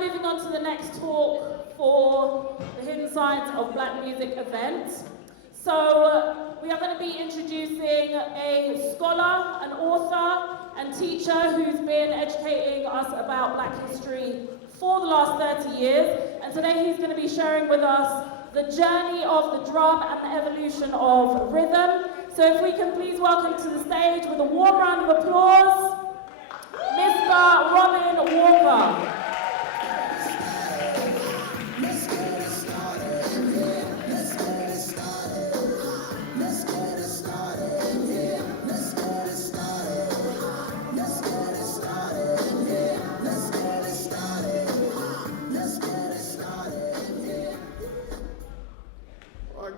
now moving on to the next talk for the Hidden Science of Black Music event. So we are going to be introducing a scholar, an author, and teacher who's been educating us about Black history for the last 30 years. And today he's going to be sharing with us the journey of the drum and the evolution of rhythm. So if we can please welcome to the stage with a warm round of applause, Mr. Robin Walker.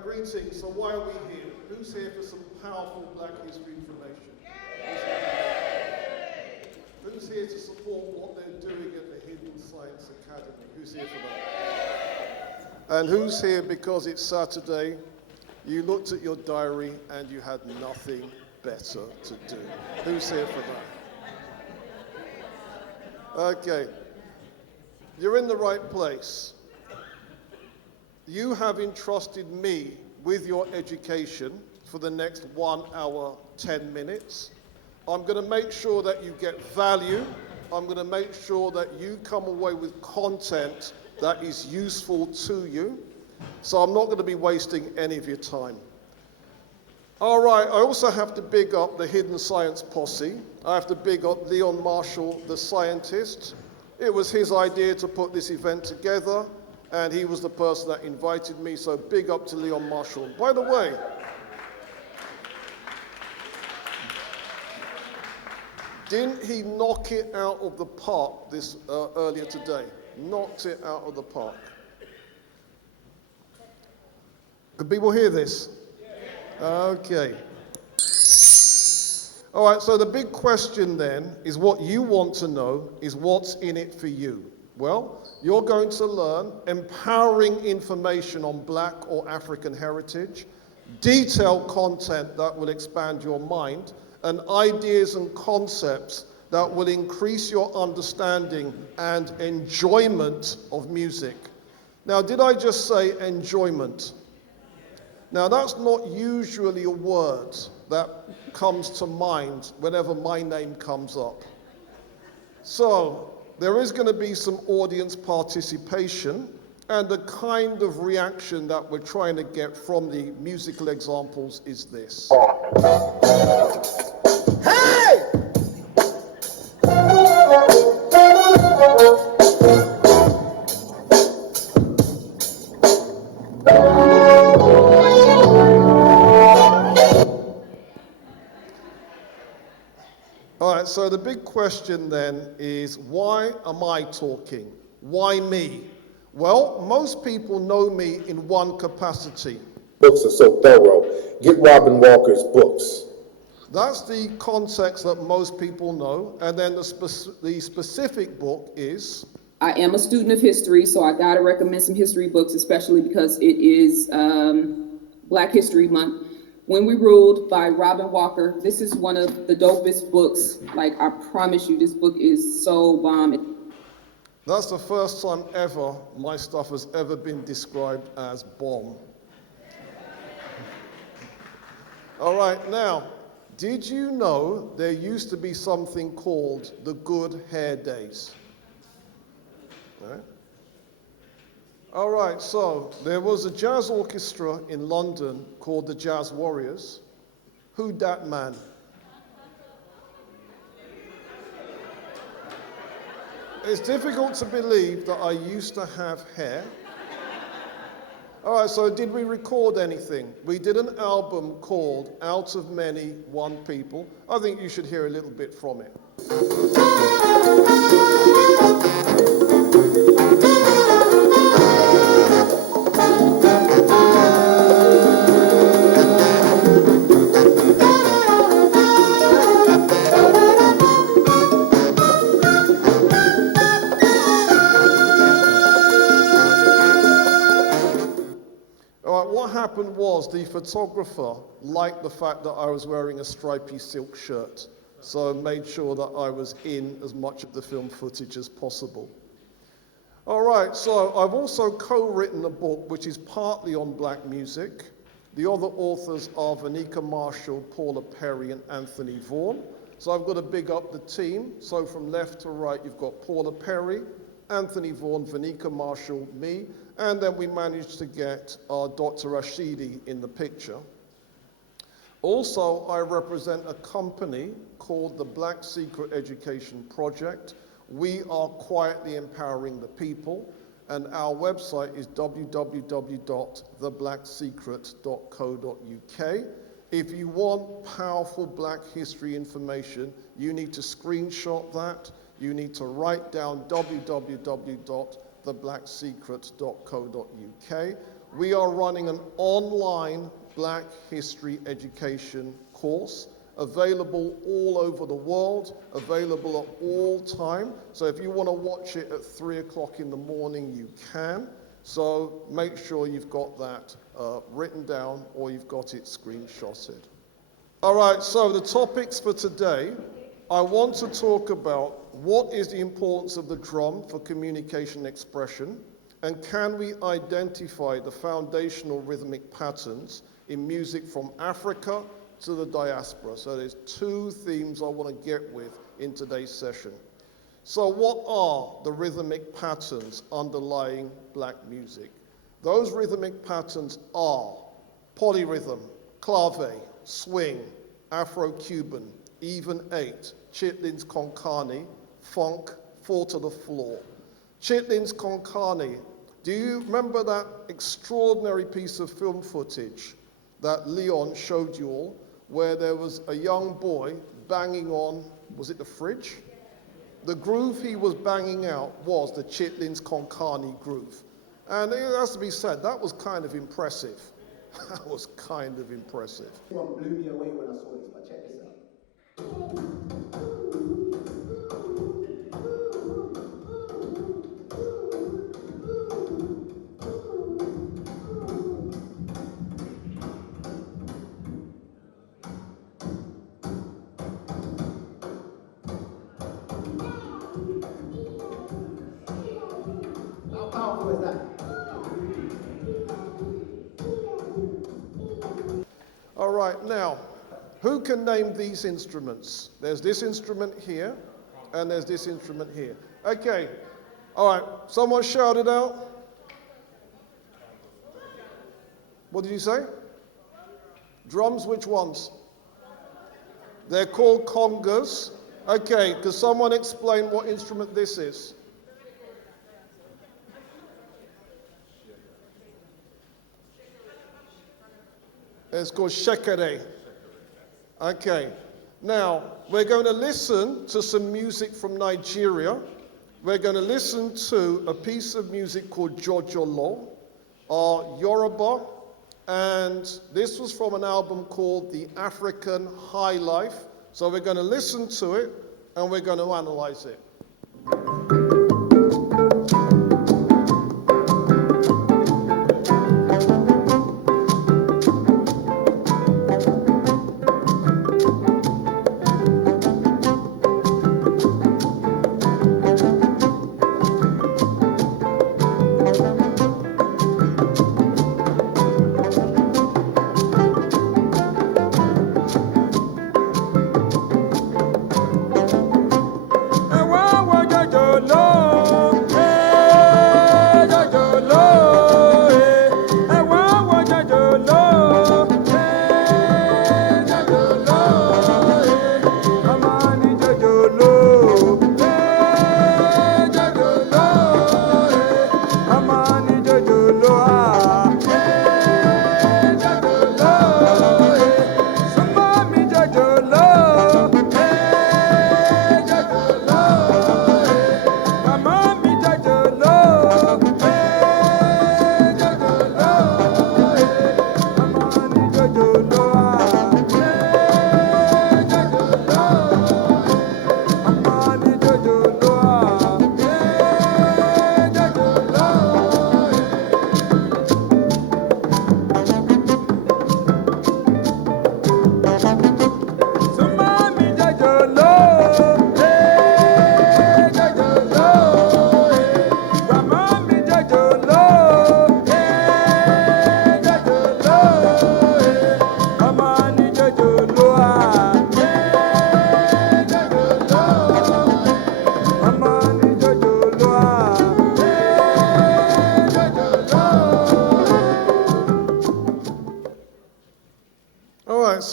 Greetings. So why are we here? Who's here for some powerful Black history information? Who's here to support what they're doing at the Hidden Science Academy? Who's here for that? And who's here because it's Saturday, you looked at your diary and you had nothing better to do? Who's here for that? Okay. You're in the right place. You have entrusted me with your education for the next 1 hour, 10 minutes. I'm going to make sure that you get value. I'm going to make sure that you come away with content that is useful to you. So I'm not going to be wasting any of your time. All right, I also have to big up the Hidden Science Posse. I have to big up Leon Marshall, the scientist. It was his idea to put this event together, and he was the person that invited me, so big up to Leon Marshall. By the way, didn't he knock it out of the park this earlier today? Knocked it out of the park. Can people hear this? Okay. All right, so the big question then is what you want to know is what's in it for you. Well, you're going to learn empowering information on Black or African heritage, detailed content that will expand your mind, and ideas and concepts that will increase your understanding and enjoyment of music. Now, did I just say enjoyment? Now, that's not usually a word that comes to mind whenever my name comes up. So, there is going to be some audience participation, and the kind of reaction that we're trying to get from the musical examples is this. Hey! All right, so the big question then is, why am I talking? Why me? Well, most people know me in one capacity. Books are so thorough. Get Robin Walker's books. That's the context that most people know, and then the specific book is? I am a student of history, so I gotta recommend some history books, especially because it is Black History Month. When We Ruled by Robin Walker. This is one of the dopest books. Like, I promise you, this book is so bomb. That's the first time ever my stuff has ever been described as bomb. All right, now, did you know there used to be something called the Good Hair Days? All right. All right, so there was a jazz orchestra in London called the Jazz Warriors. Who dat man? It's difficult to believe that I used to have hair. All right, so did we record anything? We did an album called Out of Many, One People. I think you should hear a little bit from it. What happened was the photographer liked the fact that I was wearing a stripy silk shirt, so I made sure that I was in as much of the film footage as possible. All right, so I've also co-written a book which is partly on black music. The other authors are Vanika Marshall, Paula Perry, and Anthony Vaughan. So I've got to big up the team. So from left to right, you've got Paula Perry, Anthony Vaughan, Vanika Marshall, me, and then we managed to get Dr. Rashidi in the picture. Also, I represent a company called the Black Secret Education Project. We are quietly empowering the people, and our website is www.theblacksecret.co.uk. If you want powerful black history information, you need to screenshot that. You need to write down www.theblacksecret.co.uk. We are running an online black history education course, available all over the world, available at all time. So if you want to watch it at 3 o'clock in the morning, you can. So make sure you've got that written down or you've got it screenshotted. All right, so the topics for today, I want to talk about what is the importance of the drum for communication expression, and can we identify the foundational rhythmic patterns in music from Africa to the diaspora. So there's two themes I want to get with in today's session. So what are the rhythmic patterns underlying black music? Those rhythmic patterns are polyrhythm, clave, swing, Afro-Cuban, even eight, chitlins konkani, funk, four to the floor. Chitlins konkani, do you remember that extraordinary piece of film footage that Leon showed you all, where there was a young boy banging on, was it the fridge? The groove he was banging out was the Chitlins Konkani groove. And it has to be said, that was kind of impressive. That was kind of impressive. One blew me away when I saw this, but check this out. How powerful is that? All right, now, who can name these instruments? There's this instrument here, and there's this instrument here. Okay, all right, someone shout it out. What did you say? Drums, which ones? They're called congas. Okay, could someone explain what instrument this is? It's called shekere. Okay, now we're going to listen to some music from Nigeria. We're going to listen to a piece of music called Jojolo, Yoruba, and this was from an album called The African High Life. So we're going to listen to it and we're going to analyze it. I want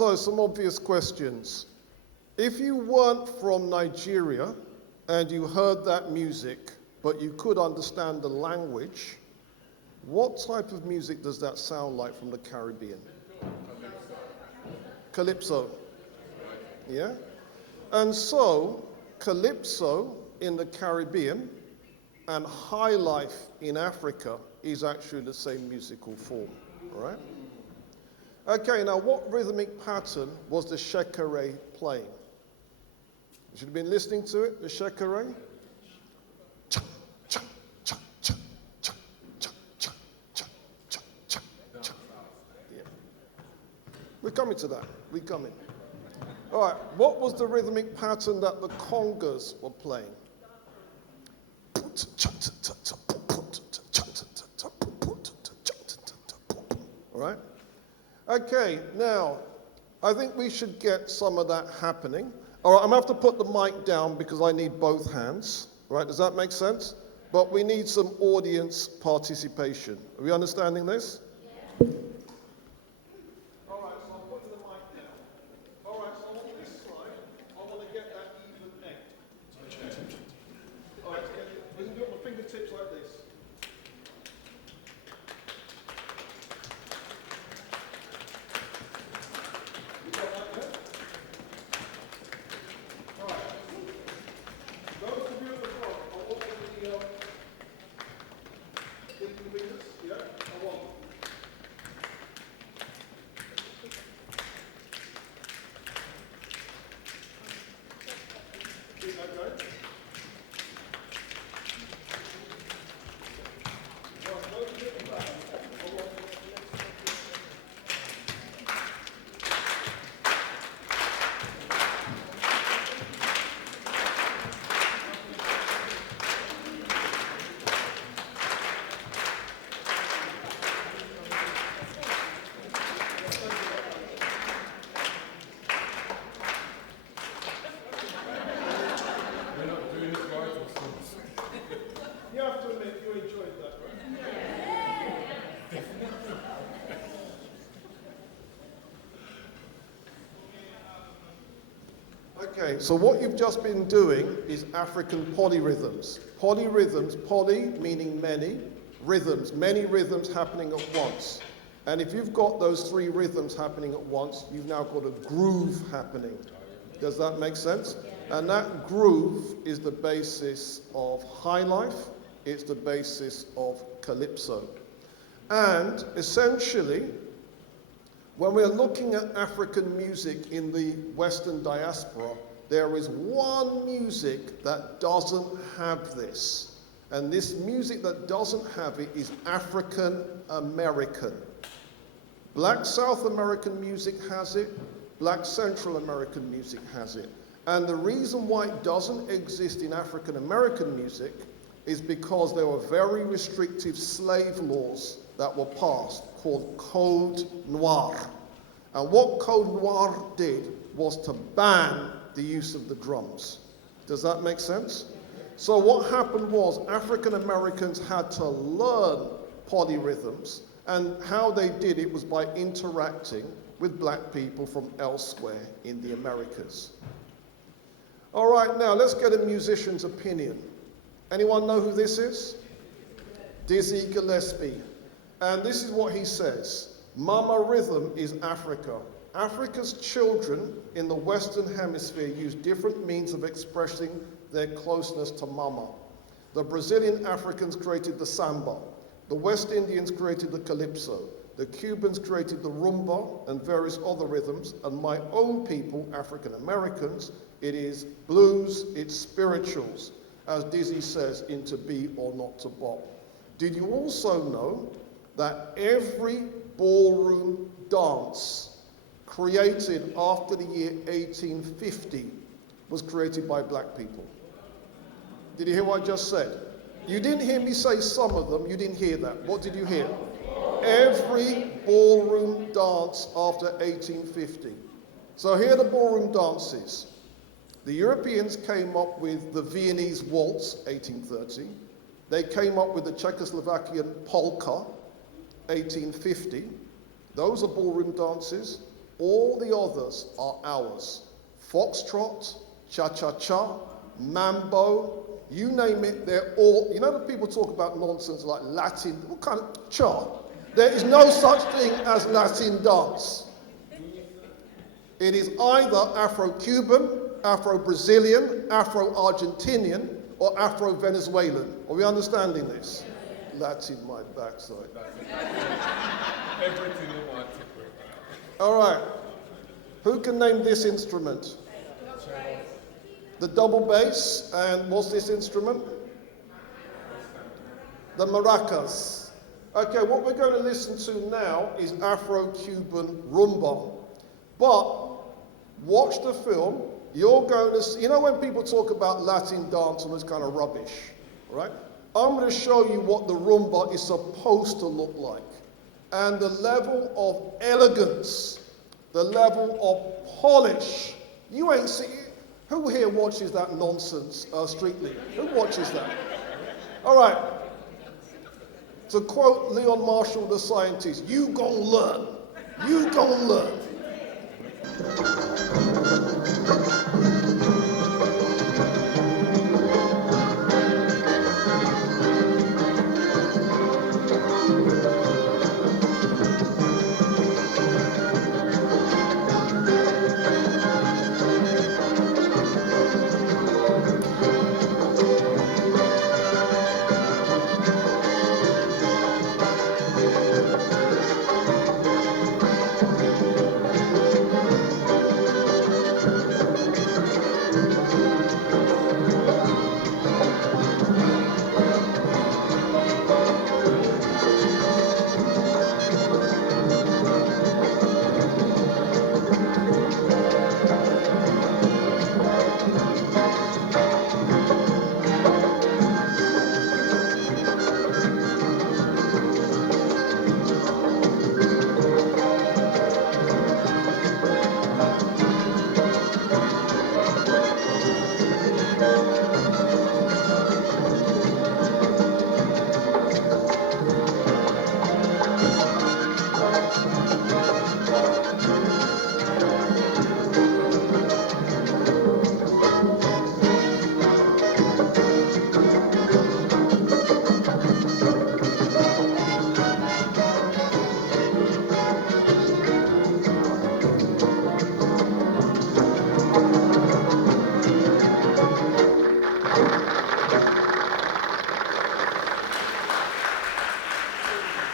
So, some obvious questions. If you weren't from Nigeria and you heard that music, but you could understand the language, what type of music does that sound like from the Caribbean? Calypso. Yeah? And so, Calypso in the Caribbean and high life in Africa is actually the same musical form, all right? Okay, now what rhythmic pattern was the shekere playing? You should have been listening to it, the shekere. Yeah. We're coming to that, we're coming. All right, what was the rhythmic pattern that the congas were playing? All right? Okay, now, I think we should get some of that happening. All right, I'm going to have to put the mic down because I need both hands. All right, does that make sense? But we need some audience participation. Are we understanding this? All right, so I'm putting the mic down. All right, so on this side, I want to get that even neck. All right, we can do it with my fingertips like this. You got that there? All right. Those of you at the front are all with the fingers, yeah? I want. Keep that going. Right, those of you at the back, I want. You have to admit you enjoyed that, right? Okay, so what you've just been doing is African polyrhythms. Polyrhythms, poly meaning many, rhythms, many rhythms happening at once. And if you've got those three rhythms happening at once, you've now got a groove happening. Does that make sense? And that groove is the basis of high life, it's the basis of Calypso. And essentially, when we're looking at African music in the Western diaspora, there is one music that doesn't have this. And this music that doesn't have it is African American. Black South American music has it, Black Central American music has it. And the reason why it doesn't exist in African American music is because there were very restrictive slave laws that were passed called Code Noir. And what Code Noir did was to ban the use of the drums. Does that make sense? So what happened was African Americans had to learn polyrhythms, and how they did it was by interacting with black people from elsewhere in the Americas. All right, now let's get a musician's opinion. Anyone know who this is? Dizzy Gillespie. And this is what he says. Mama rhythm is Africa. Africa's children in the Western Hemisphere use different means of expressing their closeness to mama. The Brazilian Africans created the samba. The West Indians created the calypso. The Cubans created the rumba and various other rhythms. And my own people, African Americans, it is blues, it's spirituals, as Dizzy says, in to be or not to bop. Did you also know that every ballroom dance created after the year 1850 was created by black people? Did you hear what I just said? You didn't hear me say some of them, you didn't hear that. What did you hear? Every ballroom dance after 1850. So here are the ballroom dances. The Europeans came up with the Viennese waltz, 1830. They came up with the Czechoslovakian polka, 1850. Those are ballroom dances. All the others are ours. Foxtrot, cha-cha-cha, mambo, you name it, they're all, you know the people talk about nonsense like Latin, what kind of cha? There is no such thing as Latin dance. It is either Afro-Cuban, Afro-Brazilian, Afro-Argentinian, or Afro-Venezuelan. Are we understanding this? Latin, my backside. Everything you want to. All right. Who can name this instrument? The double bass. And what's this instrument? The maracas. Okay, what we're going to listen to now is Afro-Cuban rumba. But watch the film. You're going to see, you know when people talk about Latin dance and it's kind of rubbish, right? I'm going to show you what the rumba is supposed to look like. And the level of elegance, the level of polish. You ain't see, who here watches that nonsense, Strictly? Who watches that? All right. To quote Leon Marshall, the scientist, you gon' learn. You gon' learn.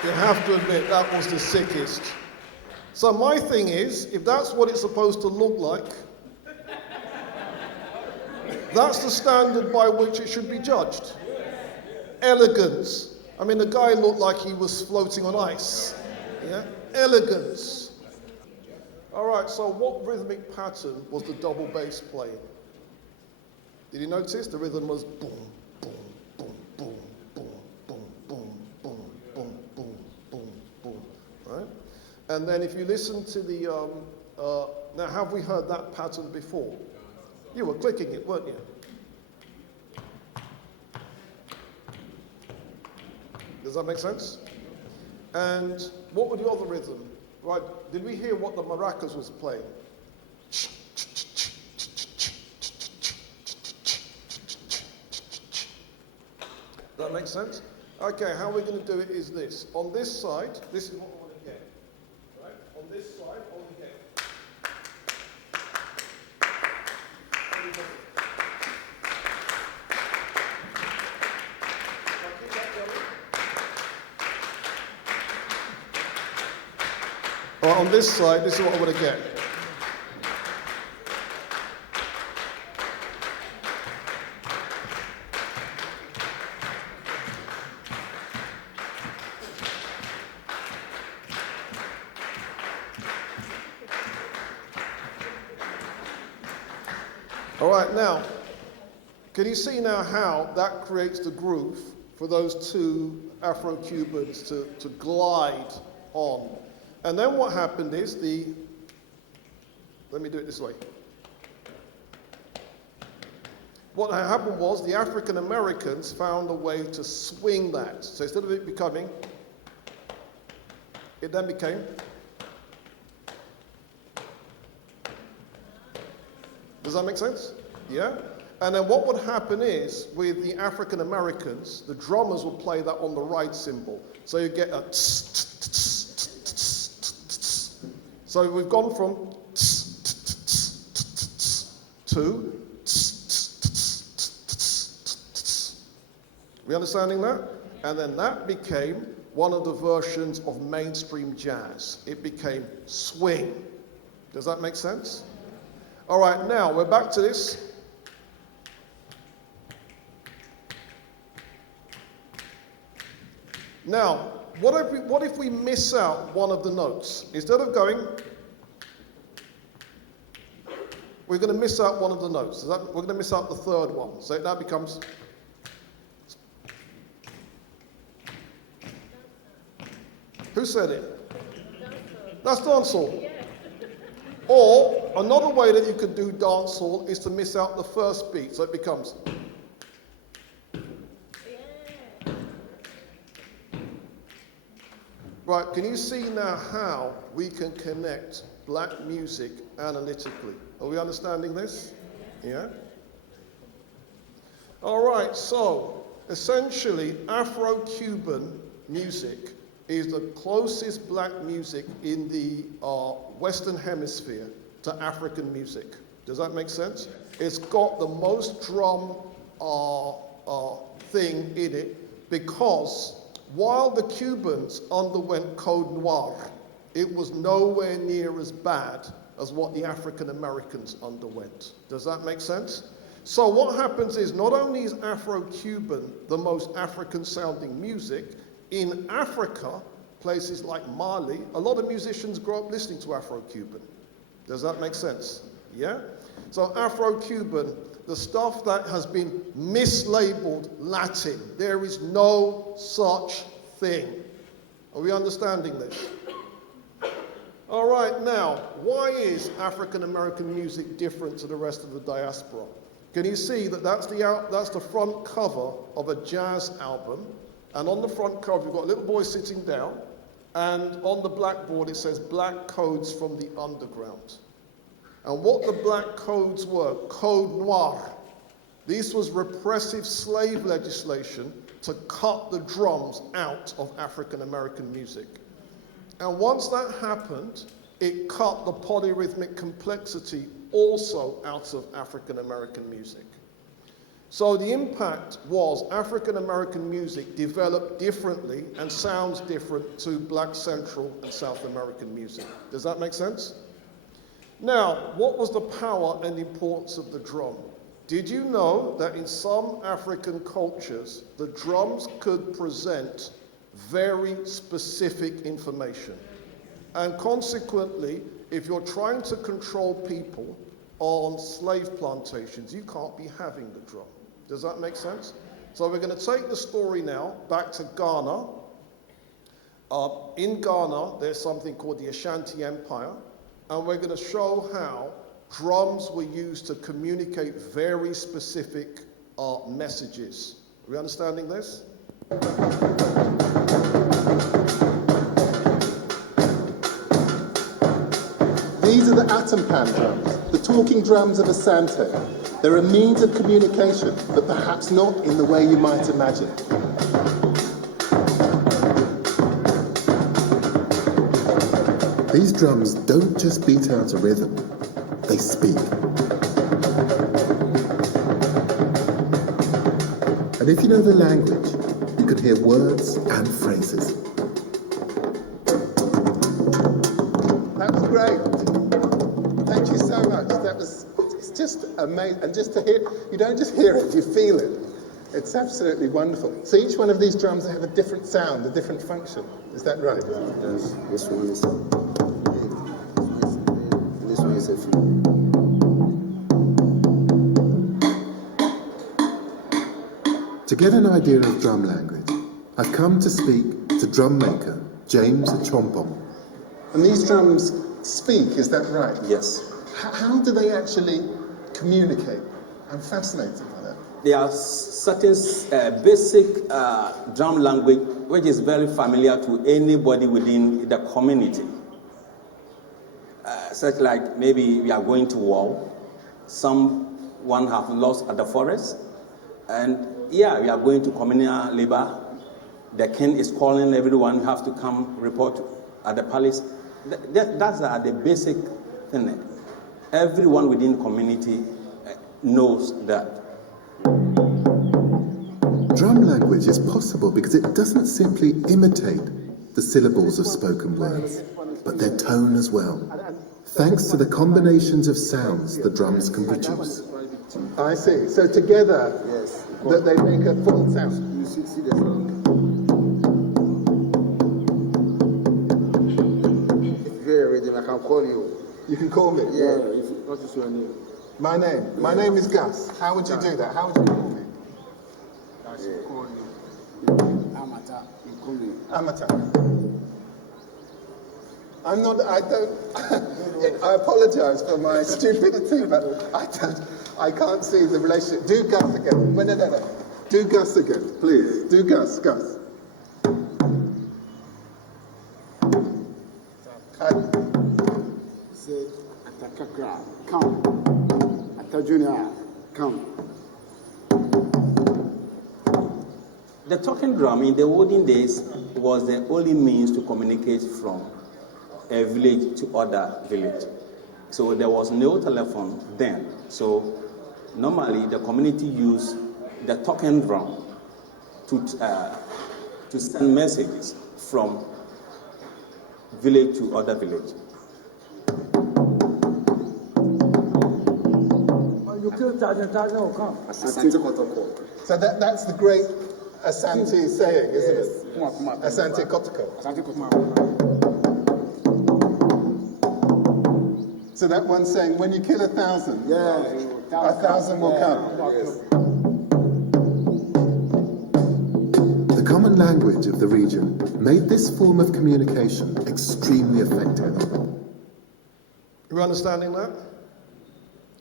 You have to admit that was the sickest. So my thing is, if that's what it's supposed to look like, that's the standard by which it should be judged. Elegance. I mean, the guy looked like he was floating on ice. Yeah? Elegance. All right, so what rhythmic pattern was the double bass playing? Did you notice? The rhythm was boom, boom, boom, boom, boom, boom, boom, boom, boom, boom, boom, boom, right? And then if you listen to the, now have we heard that pattern before? You were clicking it, weren't you? Does that make sense? And what were the other rhythm? Right, did we hear what the maracas was playing? That makes sense? Okay, how we're going to do it is this. On this side, this is what we want to get. Right? On this side, I want to get. All right, on this side, this is what I want to get. All right, now, can you see now how that creates the groove for those two Afro-Cubans to glide on? And then what happened is let me do it this way. What happened was the African Americans found a way to swing that. So instead of it becoming, it then became. Does that make sense? Yeah? And then what would happen is, with the African Americans, the drummers would play that on the right cymbal. So you get a tss, tss, tss, tss, tss, tss, tss. So we've gone from tss, tss, tss, tss, tss, to tss, tss, tss, tss, tss, tss. We understanding that? And then that became one of the versions of mainstream jazz. It became swing. Does that make sense? All right, now we're back to this. Now, what if we miss out one of the notes? Instead of going, we're going to miss out one of the notes. We're going to miss out the third one. So that becomes. Who said it? That's dancehall. Or another way that you could do dancehall is to miss out the first beat. So it becomes. Right, can you see now how we can connect black music analytically? Are we understanding this? Yeah? All right, so essentially Afro-Cuban music is the closest black music in the Western Hemisphere to African music. Does that make sense? It's got the most drum thing in it because while the Cubans underwent Code Noir, it was nowhere near as bad as what the African Americans underwent. Does that make sense? So what happens is not only is Afro-Cuban the most African sounding music, in Africa, places like Mali, a lot of musicians grow up listening to Afro-Cuban. Does that make sense? Yeah? So Afro-Cuban, the stuff that has been mislabeled Latin, there is no such thing. Are we understanding this? All right, now, why is African American music different to the rest of the diaspora? Can you see that that's the front cover of a jazz album, and on the front cover you've got a little boy sitting down, and on the blackboard it says Black Codes from the Underground. And what the black codes were, Code Noir. This was repressive slave legislation to cut the drums out of African American music. And once that happened, it cut the polyrhythmic complexity also out of African American music. So the impact was African American music developed differently and sounds different to Black Central and South American music. Does that make sense? Now, what was the power and importance of the drum? Did you know that in some African cultures, the drums could present very specific information? And consequently, if you're trying to control people on slave plantations, you can't be having the drum. Does that make sense? So we're going to take the story now back to Ghana. In Ghana, there's something called the Ashanti Empire, and we're going to show how drums were used to communicate very specific messages. Are we understanding this? These are the Atampan drums, the talking drums of Asante. They're a means of communication, but perhaps not in the way you might imagine. These drums don't just beat out a rhythm, they speak. And if you know the language, you can hear words and phrases. That was great. Thank you so much. It's just amazing. And just to hear, you don't just hear it, you feel it. It's absolutely wonderful. So each one of these drums have a different sound, a different function. Is that right? Yes. This one is this one is a few. To get an idea of drum language, I've come to speak to drum maker James Achombong. And these drums speak, is that right? Yes. How do they actually communicate? I'm fascinated by that. There are certain basic drum language which is very familiar to anybody within the community. Such like maybe we are going to war, someone have lost at the forest. And yeah, we are going to communal labor. The king is calling everyone, you have to come report at the palace. That's the basic thing. Everyone within the community knows that. Drum language is possible because it doesn't simply imitate the syllables of spoken words, but their tone as well, thanks to the combinations of sounds the drums can produce. I see. So together, that they make a full sound. You see the sound. If you're ready, I can call you. You can call me. Yeah, what is your name? My name. My name is Gus. How would you do that? How would you call me? I should call you. Amata. You call me. Amateur. I'm not, I don't, I apologize for my stupidity, but I can't see the relationship. Do Gus again. No. Do Gus again, please. Do Gus. Say, Atakakra, come. Atajunior, come. The talking drum in the olden days was the only means to communicate from a village to other village. So there was no telephone then. So normally the community used the talking drum to send messages from village to other village. You kill Tajan, come. So that's the great Asante saying, isn't it? Come on. Asante Kotoko. So that one's saying, when you kill 1,000, 1,000 will come. The common language of the region made this form of communication extremely effective. You're understanding that?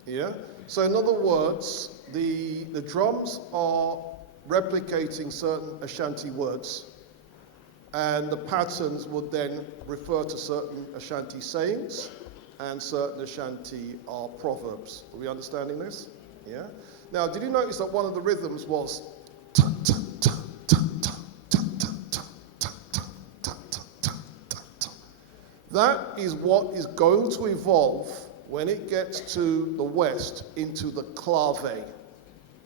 Yeah? So in other words, the drums are replicating certain Ashanti words, and the patterns would then refer to certain Ashanti sayings and certain Ashanti proverbs. Are we understanding this? Yeah? Now, did you notice that one of the rhythms was that is what is going to evolve when it gets to the west into the clave.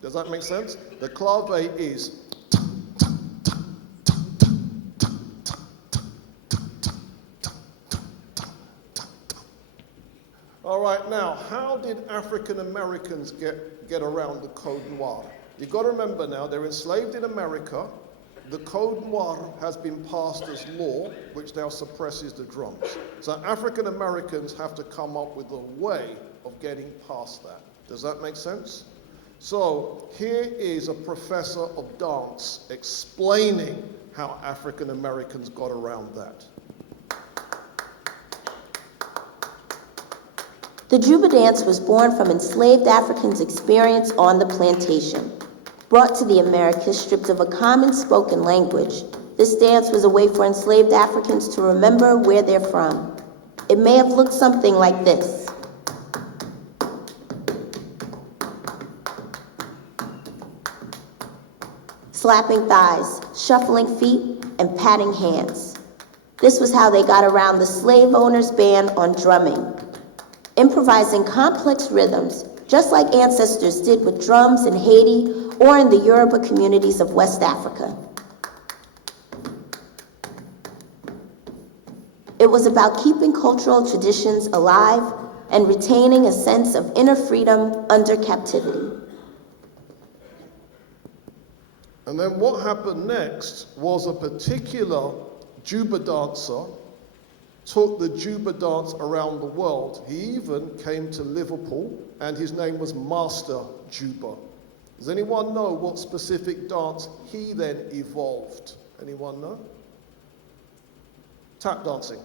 Does that make sense? The clave is all right. Now, how did African Americans get around the Code Noir? You've got to remember now, they're enslaved in America. The Code Noir has been passed as law, which now suppresses the drums. So African Americans have to come up with a way of getting past that. Does that make sense? So here is a professor of dance explaining how African Americans got around that. The Juba dance was born from enslaved Africans' experience on the plantation. Brought to the Americas stripped of a common spoken language, this dance was a way for enslaved Africans to remember where they're from. It may have looked something like this. Slapping thighs, shuffling feet, and patting hands. This was how they got around the slave owner's ban on drumming. Improvising complex rhythms, just like ancestors did with drums in Haiti or in the Yoruba communities of West Africa. It was about keeping cultural traditions alive and retaining a sense of inner freedom under captivity. And then what happened next was a particular Juba dancer took the Juba dance around the world. He even came to Liverpool, and his name was Master Juba. Does anyone know what specific dance he then evolved? Anyone know? Tap dancing.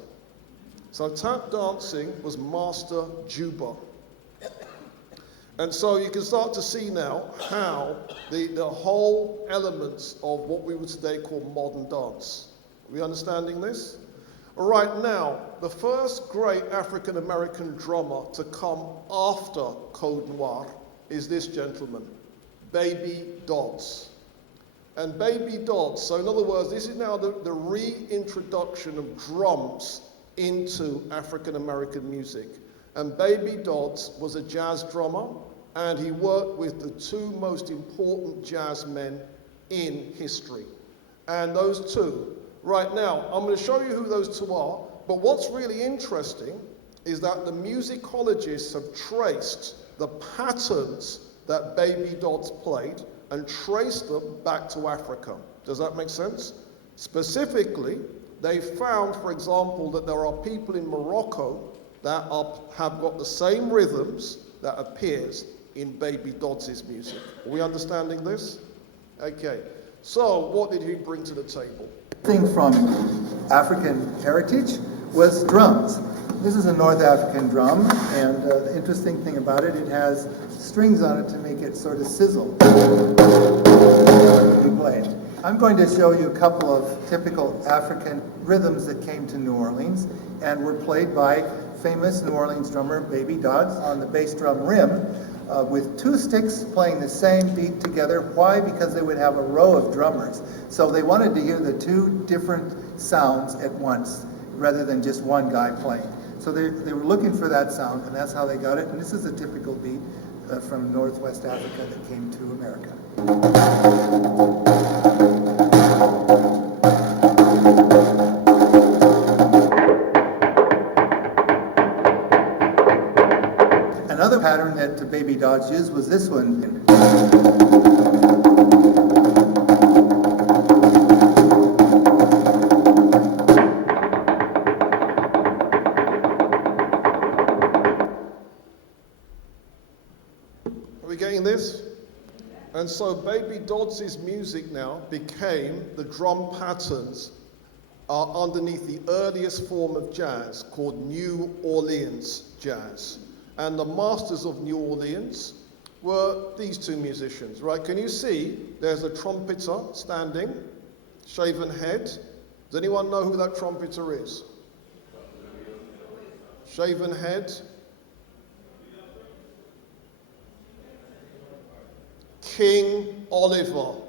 So tap dancing was Master Juba. And so you can start to see now how the whole elements of what we would today call modern dance. Are we understanding this? Right now, the first great African American drummer to come after Code Noir is this gentleman, Baby Dodds. And Baby Dodds, so in other words, this is now the reintroduction of drums into African American music. And Baby Dodds was a jazz drummer, and he worked with the two most important jazz men in history. And those two, right now, I'm going to show you who those two are, but what's really interesting is that the musicologists have traced the patterns that Baby Dodds played and traced them back to Africa. Does that make sense? Specifically, they found, for example, that there are people in Morocco that have got the same rhythms that appears in Baby Dodds' music. Are we understanding this? Okay, so what did he bring to the table? Thing from African heritage was drums. This is a North African drum, and the interesting thing about it, it has strings on it to make it sort of sizzle when we play it. I'm going to show you a couple of typical African rhythms that came to New Orleans and were played by famous New Orleans drummer Baby Dodds on the bass drum rim with two sticks playing the same beat together. Why? Because they would have a row of drummers. So they wanted to hear the two different sounds at once rather than just one guy playing. So they were looking for that sound, and that's how they got it. And this is a typical beat from Northwest Africa that came to America. Another pattern that Baby Dodds used was this one. Are we getting this? And so Baby Dodds' music now became the drum patterns underneath the earliest form of jazz called New Orleans jazz. And the masters of New Orleans were these two musicians, right? Can you see there's a trumpeter standing, shaven head. Does anyone know who that trumpeter is? Shaven head. King Oliver.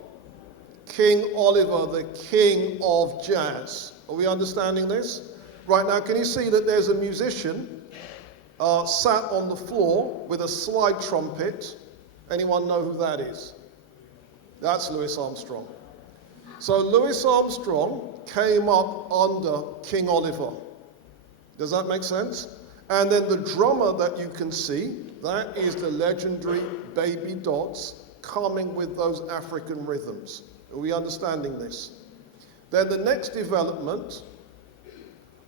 King Oliver, the king of jazz. Are we understanding this? Right now, can you see that there's a musician sat on the floor with a slide trumpet? Anyone know who that is? That's Louis Armstrong. So Louis Armstrong came up under King Oliver. Does that make sense? And then the drummer that you can see, that is the legendary Baby Dodds coming with those African rhythms. Are we understanding this? Then the next development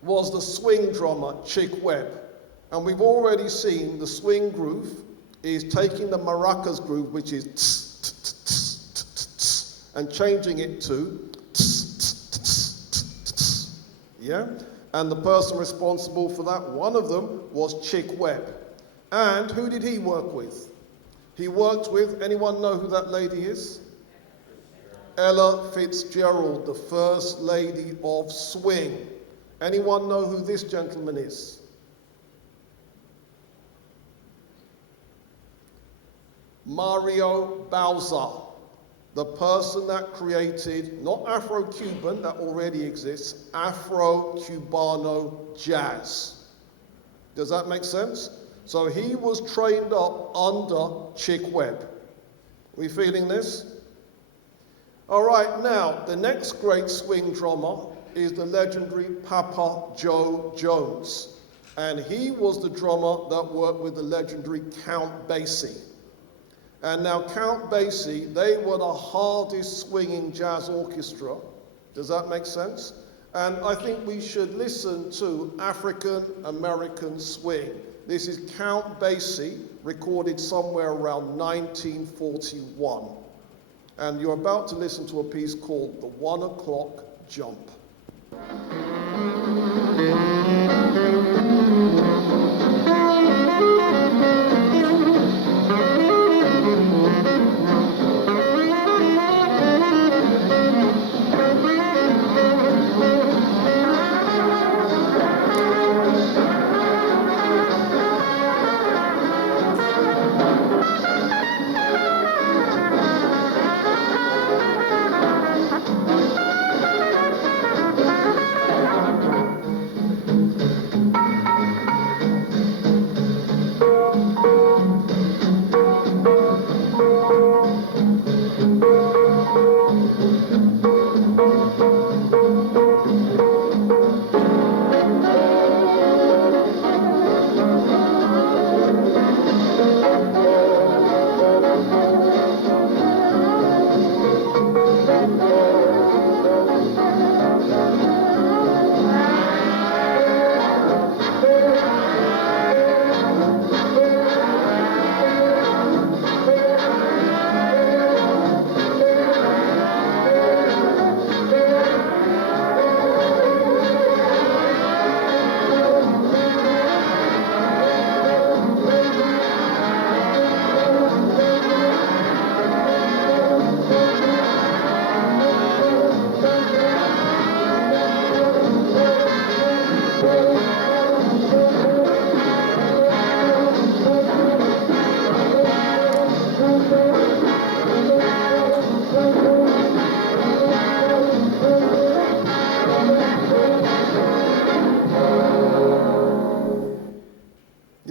was the swing drummer, Chick Webb. And we've already seen the swing groove is taking the maracas groove, which is tss, tss, tss, tss, tss, and changing it to tss, tss, tss, tss, tss. Yeah? And the person responsible for that, one of them, was Chick Webb. And who did he work with? He worked with, anyone know who that lady is? Ella Fitzgerald, the first lady of swing. Anyone know who this gentleman is? Mario Bowser, the person that created, not Afro-Cuban, that already exists, Afro-Cubano jazz. Does that make sense? So he was trained up under Chick Webb. We feeling this? All right, now, the next great swing drummer is the legendary Papa Joe Jones. And he was the drummer that worked with the legendary Count Basie. And now Count Basie, they were the hardest swinging jazz orchestra. Does that make sense? And I think we should listen to African American swing. This is Count Basie, recorded somewhere around 1941. And you're about to listen to a piece called The 1 O'Clock Jump.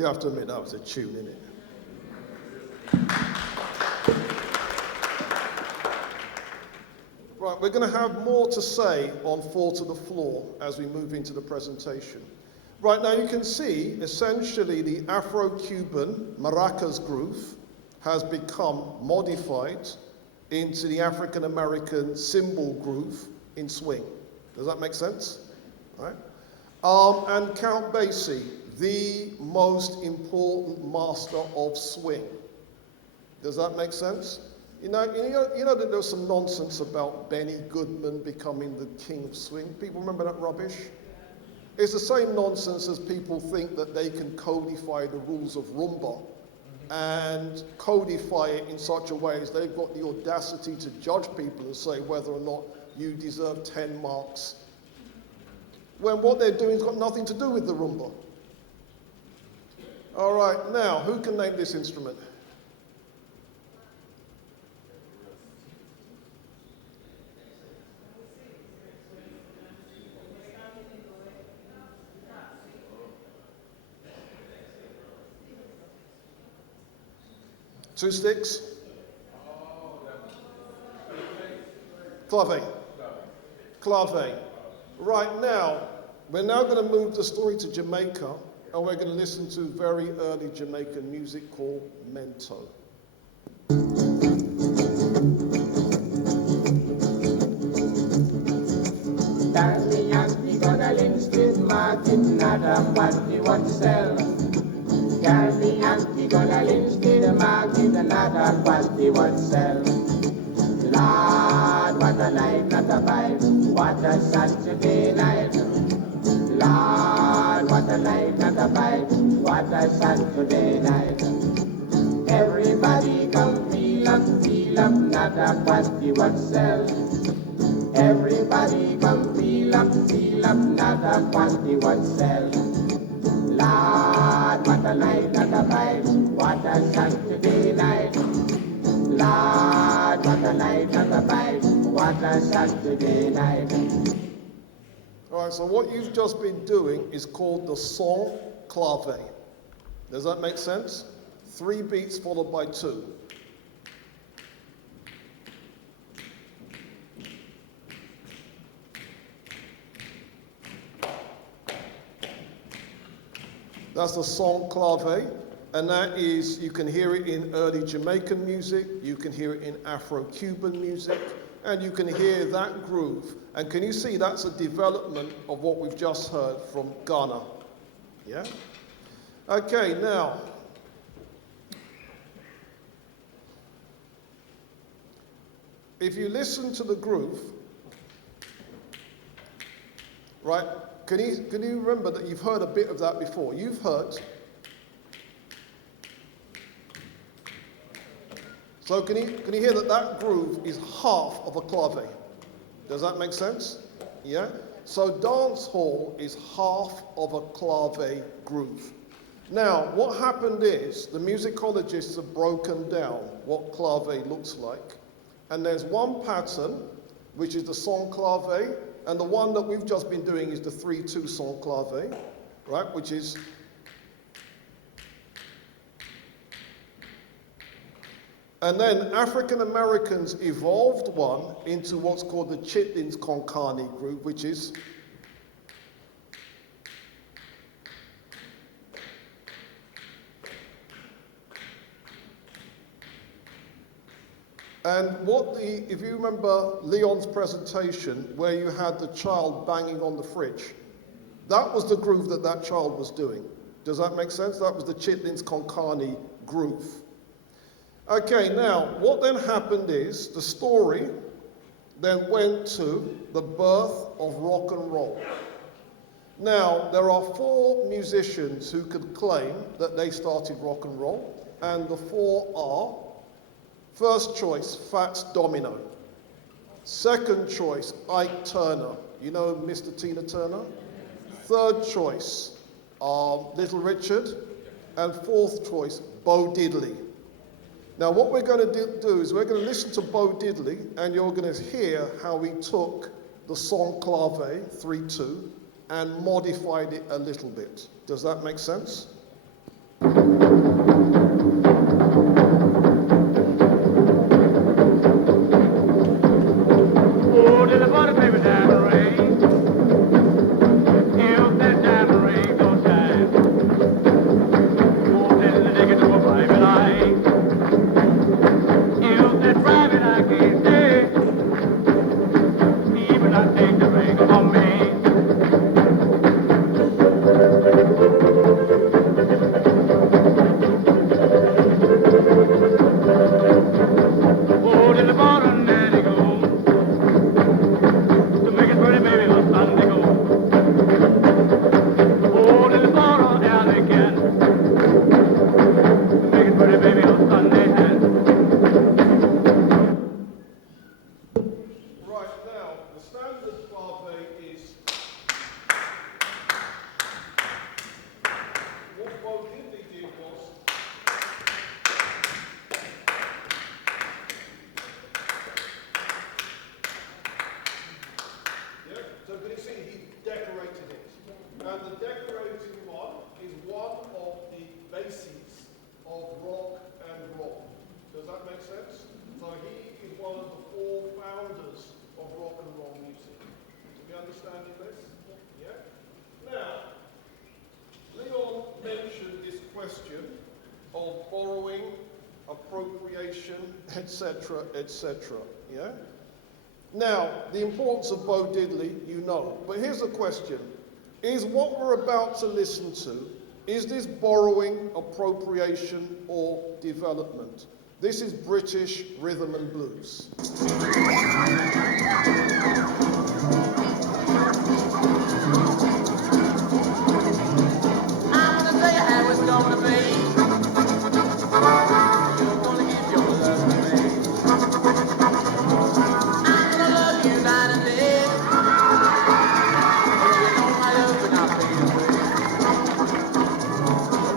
have to admit that was a tune, innit? Right, we're going to have more to say on Four to the Floor as we move into the presentation. Right now you can see essentially the Afro-Cuban maracas groove has become modified into the African-American cymbal groove in swing. Does that make sense? Right? And Count Basie, the most important master of swing. Does that make sense? You know that there's some nonsense about Benny Goodman becoming the king of swing. People remember that rubbish? It's the same nonsense as people think that they can codify the rules of rumba and codify it in such a way as they've got the audacity to judge people and say whether or not you deserve 10 marks. When what they're doing has got nothing to do with the rumba. All right, now, who can name this instrument? Two sticks? Clave. Clave. Right now, we're now going to move the story to Jamaica, and we're going to listen to very early Jamaican music called mento. Darling Yankee gonna lynch this market, not a party what sell. Darling Yankee gonna lynch this market, not a party what sell. Lord, what a night, not a vibe, what a Saturday night. Lord, what a night, not a vibe, what a Saturday night. Everybody come feel up, not a party what sell. Everybody come feel up, not a party what sell. Lord, what a night, not a vibe, what a Saturday night. Lord, what a night, not a vibe, what a Saturday night. All right, so what you've just been doing is called the son clave. Does that make sense? 3 beats followed by 2. That's the son clave, and that is, you can hear it in early Jamaican music, you can hear it in Afro-Cuban music, and you can hear that groove. And can you see that's a development of what we've just heard from Ghana? Yeah? Okay, now, if you listen to the groove, right, can you remember that you've heard a bit of that before? You've heard. So can you hear that that groove is half of a clave? Does that make sense? Yeah? So dancehall is half of a clave groove. Now, what happened is the musicologists have broken down what clave looks like. And there's one pattern, which is the son clave, and the one that we've just been doing is the 3-2 son clave, right? Which is and then African Americans evolved one into what's called the Chitlins Konkani groove, which is and if you remember Leon's presentation where you had the child banging on the fridge, that was the groove that child was doing. Does that make sense? That was the Chitlins Konkani groove. Okay, now, what then happened is the story then went to the birth of rock and roll. Now, there are 4 musicians who could claim that they started rock and roll, and the 4 are: first choice, Fats Domino. Second choice, Ike Turner. You know Mr. Tina Turner? Third choice, Little Richard. And fourth choice, Bo Diddley. Now what we're going to do is we're going to listen to Bo Diddley, and you're going to hear how he took the son clave, 3-2, and modified it a little bit. Does that make sense? And the decorating one is one of the bases of rock and roll. Does that make sense? So he is one of the four founders of rock and roll music. Do we understanding this? Yeah? Now, Leon mentioned this question of borrowing, appropriation, etc., etc. Yeah? Now, the importance of Bo Diddley, you know. But here's a question. Is what we're about to listen to, is this borrowing, appropriation, or development? This is British rhythm and blues. I'm gonna tell you how it's gonna be. You're gonna give your love to me. I'm gonna love you night and day. Oh, you know my love and I'll fade away.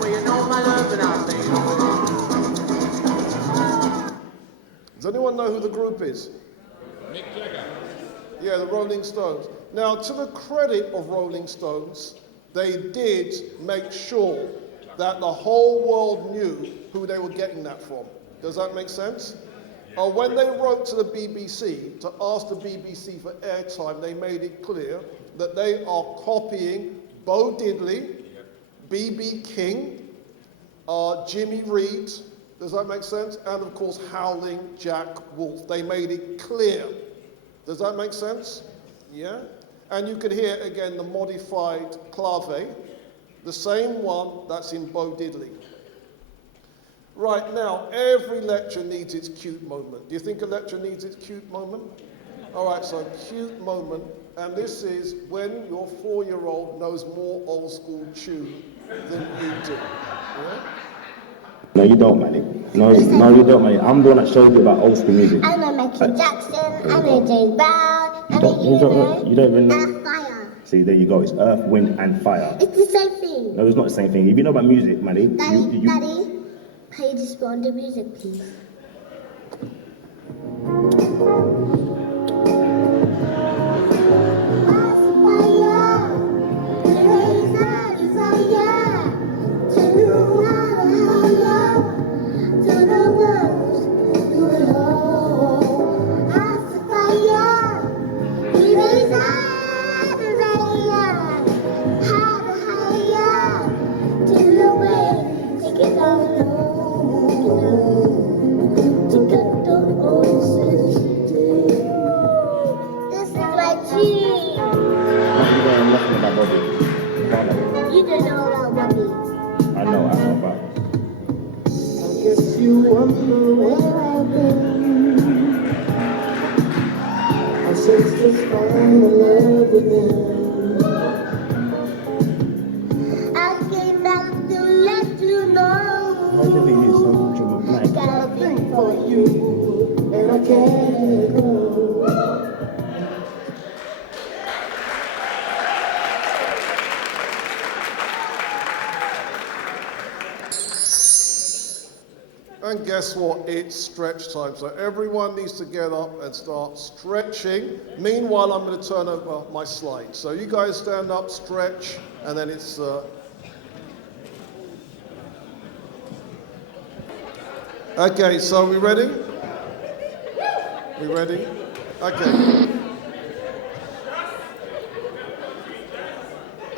Oh, you know my love and I'll fade away. Does anyone know who the group is? Mick Jagger. Yeah, the Rolling Stones. Now, to the credit of Rolling Stones, they did make sure that the whole world knew who they were getting that from. Does that make sense? When they wrote to the BBC to ask the BBC for airtime, they made it clear that they are copying Bo Diddley, B.B. King, Jimmy Reed, does that make sense? And of course, Howling Jack Wolf. They made it clear. Does that make sense? Yeah? And you can hear again the modified clave, the same one that's in Bo Diddley. Right now, every lecture needs its cute moment. Do you think a lecture needs its cute moment? All right, so cute moment. And this is when your 4-year-old knows more old school tune than you do. Yeah? No, you don't, man. No, you don't, man. I'm the one that showed you about old school music. I know Michael Jackson, I know James Brown, I know You don't even know. Earth, Fire. See, there you go. It's earth, wind, and fire. It's the same thing. No, it's not the same thing. If you know about music, man, Daddy, play this on the music, please. You don't know about Bobby. I know about. I guess you wonder where I've been. I sense this fine love within. I came back to let you know. I never use so much of my I got a thing for you, and I can't go. And guess what? It's stretch time. So everyone needs to get up and start stretching. Meanwhile, I'm going to turn over my slides. So you guys stand up, stretch, and then it's... Okay, so we ready? We ready? Okay.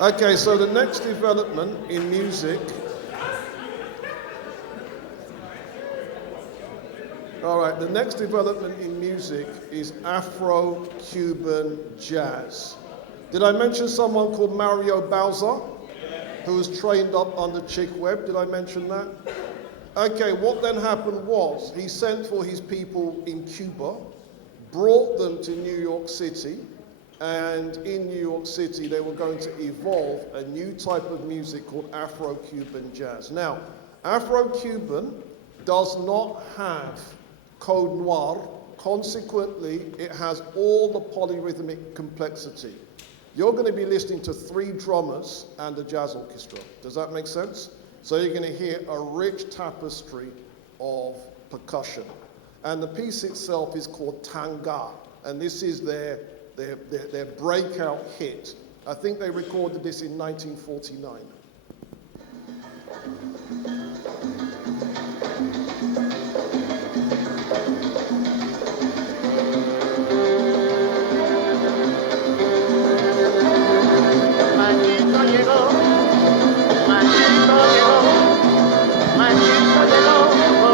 Okay, so the next development in music... All right, the next development in music is Afro-Cuban jazz. Did I mention someone called Mario Bowser, who was trained up under Chick Webb? Did I mention that? Okay, what then happened was he sent for his people in Cuba, brought them to New York City, and in New York City they were going to evolve a new type of music called Afro-Cuban jazz. Now, Afro-Cuban does not have Code Noir, consequently, it has all the polyrhythmic complexity. You're going to be listening to 3 drummers and a jazz orchestra. Does that make sense? So you're going to hear a rich tapestry of percussion. And the piece itself is called Tanga, and this is their breakout hit I think they recorded this in 1949. Machito llegó, con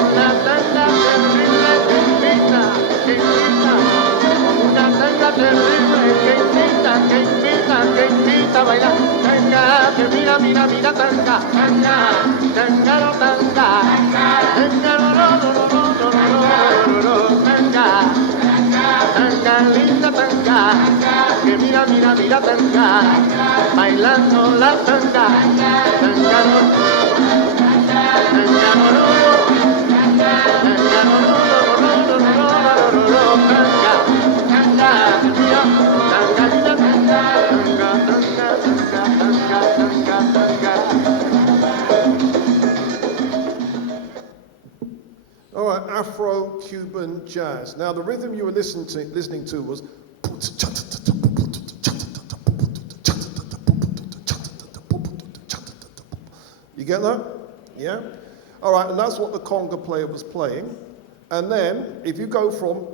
una tanga terrible que invita, con una tanga terrible que invita a bailar. Tanga, que mira, tanga, tanga, no tanga, tanga, no, tanga, tanga, linda tanga, que mira, tanga, bailando la tanga, tanga, no. All right, Afro-Cuban jazz. Now, the rhythm you were listening to was. You get that? Yeah? All right, and that's what the conga player was playing. And then, if you go from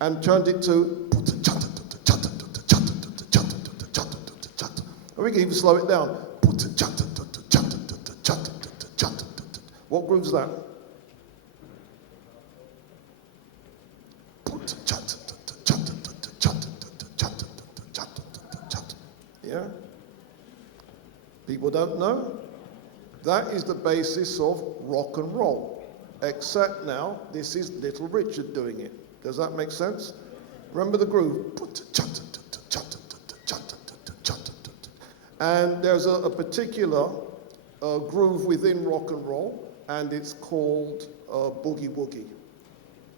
and turned it to, or we can even slow it down. What groove's that? Yeah? People don't know? That is the basis of rock and roll. Except now, this is Little Richard doing it. Does that make sense? Remember the groove? And there's a particular groove within rock and roll, and it's called boogie woogie.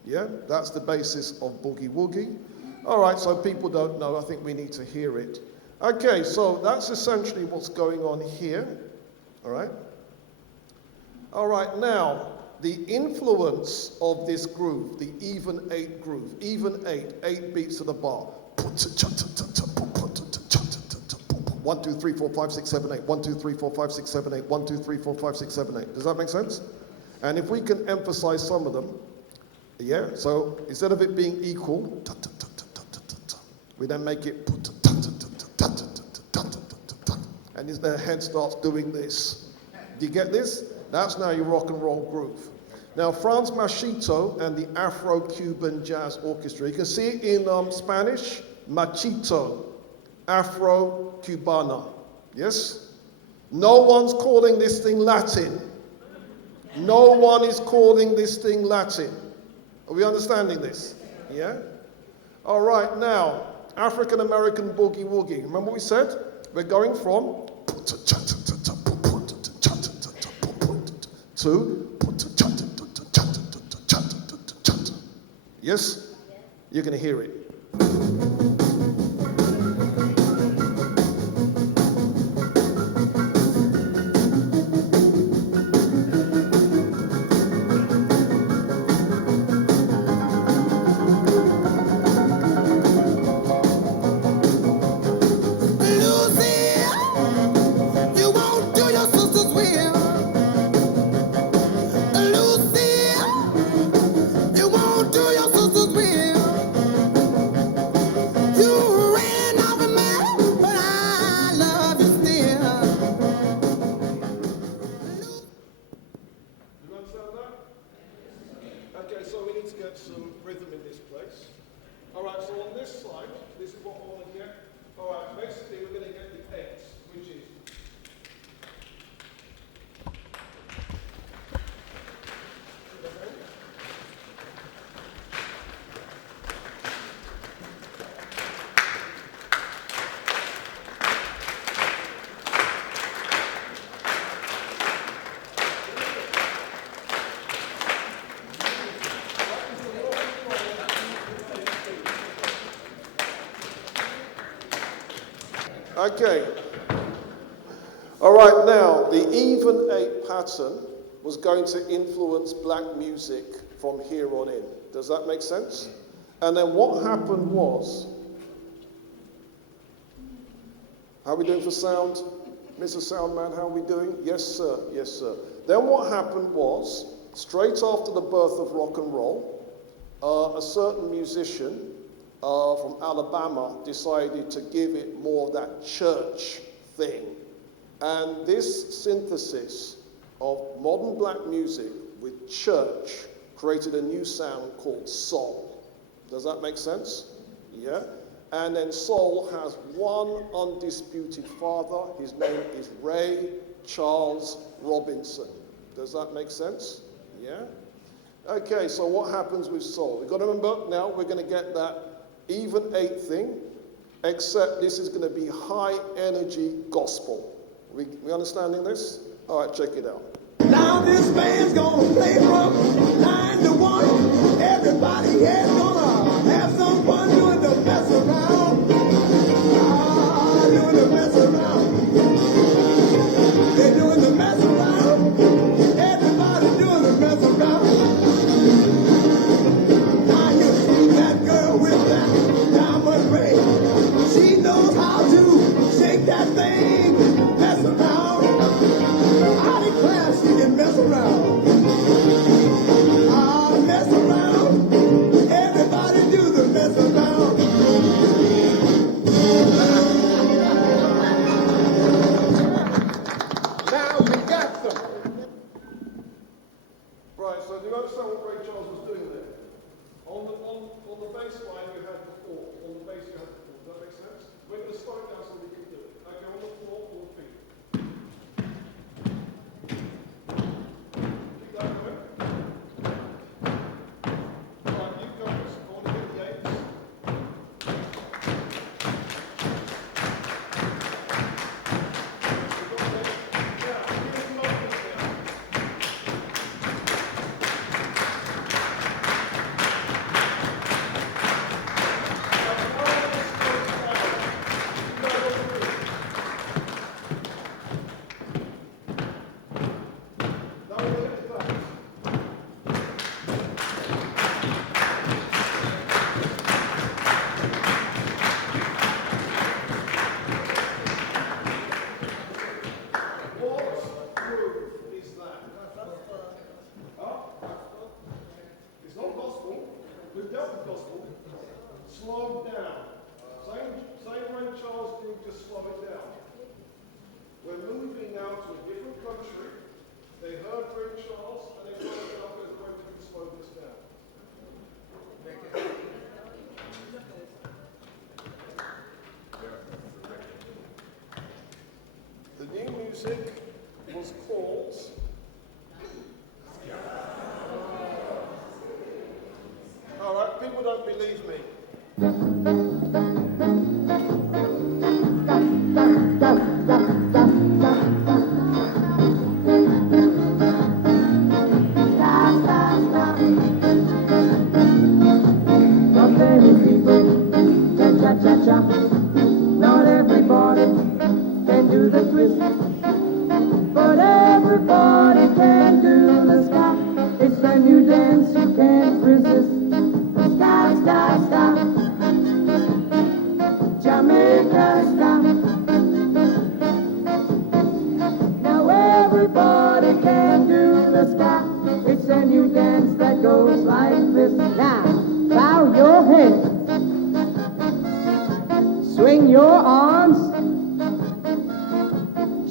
Yeah, that's the basis of boogie woogie. All right, so people don't know. I think we need to hear it. Okay, so that's essentially what's going on here. All right. All right, now, the influence of this groove, the even 8 groove, even 8 beats of the bar. 1, 2, 3, 4, 5, 6, 7, 8. 1, 2, 3, 4, 5, 6, 7, 8. 1, 2, 3, 4, 5, 6, 7, 8. Does that make sense? And if we can emphasize some of them, yeah, so instead of it being equal, we then make it, and the head starts doing this. Do you get this? That's now your rock and roll groove. Now, Franz Machito and the Afro-Cuban Jazz Orchestra. You can see it in Spanish, Machito, Afro-Cubana. Yes? No one's calling this thing Latin. No one is calling this thing Latin. Are we understanding this? Yeah? All right, now, African American boogie woogie. Remember what we said? We're going from to. Yes? You're going to hear it. Okay. All right, now, the even 8 pattern was going to influence black music from here on in. Does that make sense? And then what happened was, How are we doing for sound? Mr. Soundman, how are we doing? Yes, sir. Yes, sir. Then what happened was, straight after the birth of rock and roll, a certain musician from Alabama decided to give it more of that church thing. And this synthesis of modern black music with church created a new sound called soul. Does that make sense? Yeah? And then soul has one undisputed father. His name is Ray Charles Robinson. Does that make sense? Yeah? Okay, so what happens with soul? We've got to remember now we're going to get that even eight thing, except this is going to be high energy gospel. We understanding this? All right, check it out. Now this band's gonna play from 9 to 1. Everybody here's gonna have some fun doing the mess around. Doing the mess around. They're doing the mess around. Everybody's doing the mess around. Now you see that girl with that diamond ring. She knows how to shake that thing, mess around. I declare she can mess around. Mess around. Everybody do the mess around. Now we got them. Right, so do you understand what Ray Charles was doing there? On the bass line you had before. On the bass you had before. Does that make sense? We're going to slow it down so we can do it. Okay, on the floor, on the feet. Keep that going. Right, you guys, I want to hit the eights. Slow down. Same Ray Charles group, just slow it down. We're moving now to a different country. They heard Ray Charles and they found out there's a way to slow this down. The new music was called all right, people don't believe me. Not everybody can do the twist, but everybody can do the ska. It's a new dance you can't resist. Ska, ska, ska, Jamaican ska. Now everybody can do the ska. It's a new dance that goes like this. Now, bow your head. Swing your arms,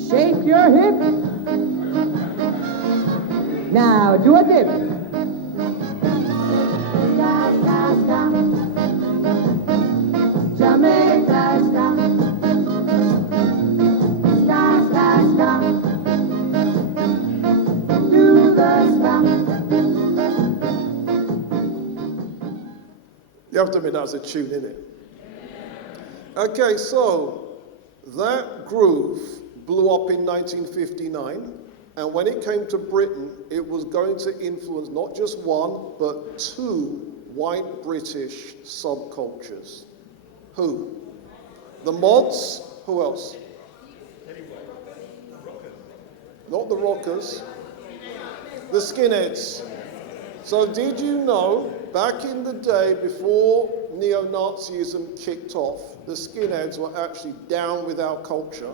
shake your hip. Now do a dip. Ska, ska, ska. Jamaica ska. Ska, ska, ska. Do the ska. You have to admit that's a tune, isn't it? Okay, so that groove blew up in 1959, and when it came to Britain, it was going to influence not just one, but two white British subcultures. Who? The Mods, who else? Not the Rockers, the Skinheads. So did you know, back in the day, before neo-Nazism kicked off, the skinheads were actually down with our culture.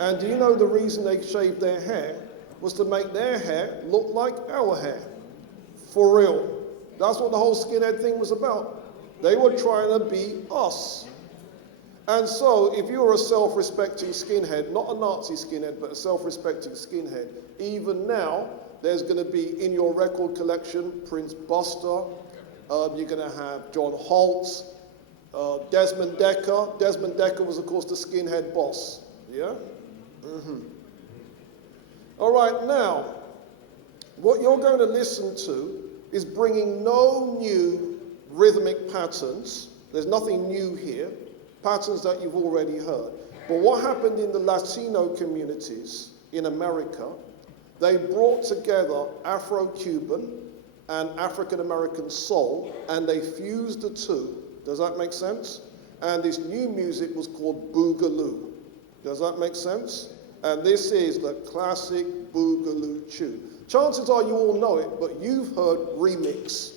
And do you know the reason they shaved their hair was to make their hair look like our hair? For real. That's what the whole skinhead thing was about. They were trying to be us. And so, if you're a self-respecting skinhead, not a Nazi skinhead, but a self-respecting skinhead, even now, there's going to be in your record collection Prince Buster, you're going to have John Holtz, Desmond Decker. Desmond Decker was, of course, the skinhead boss. Yeah? All right, now, what you're going to listen to is bringing no new rhythmic patterns. There's nothing new here. Patterns that you've already heard. But what happened in the Latino communities in America, they brought together Afro-Cuban and African-American soul, and they fused the two. Does that make sense? And this new music was called Boogaloo. Does that make sense? And this is the classic Boogaloo tune. Chances are you all know it, but you've heard remix.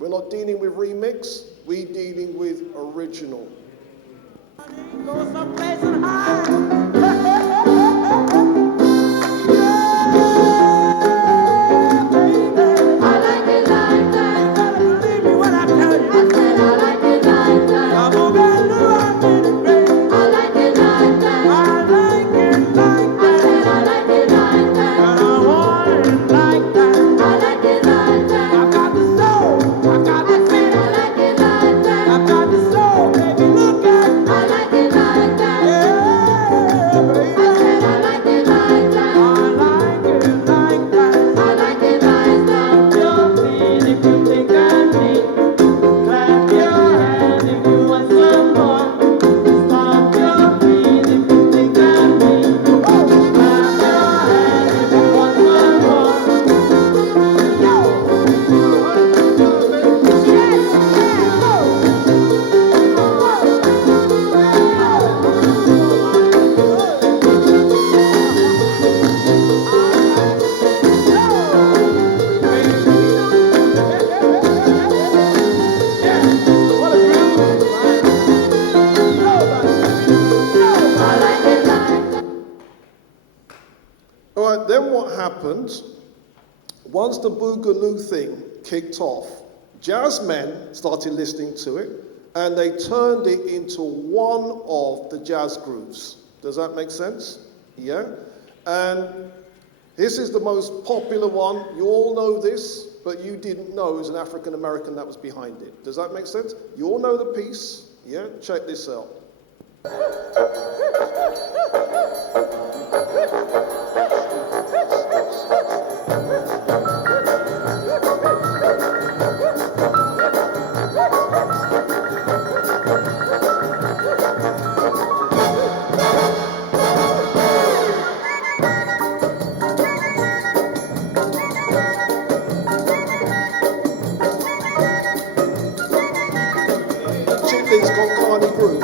We're not dealing with remix, we're dealing with original. Go someplace and hide. I like it like that. You better believe me when I tell you. I said I like it like that. I'm a Boogaloo, I did it, baby. I like it like that. I like it like that. I said I like it like that. And I want it like that. I like it like that. I got the soul, I got the feet. I like it like that. I got the soul, baby, look at it. I like it like that. Yeah, baby. I said I like it like that. I like it like that. I like it like that. Clap your feet if you think I need. Clap your hands if you want some more. Stomp your feet if you think I need. Clap your hands if you want some more. Yo! All right, then what happened, once the Boogaloo thing kicked off, jazz men started listening to it, and they turned it into one of the jazz grooves. Does that make sense? Yeah? And this is the most popular one. You all know this, but you didn't know it was an African American that was behind it. Does that make sense? You all know the piece. Yeah? Check this out. Chitlins got Carney Groove.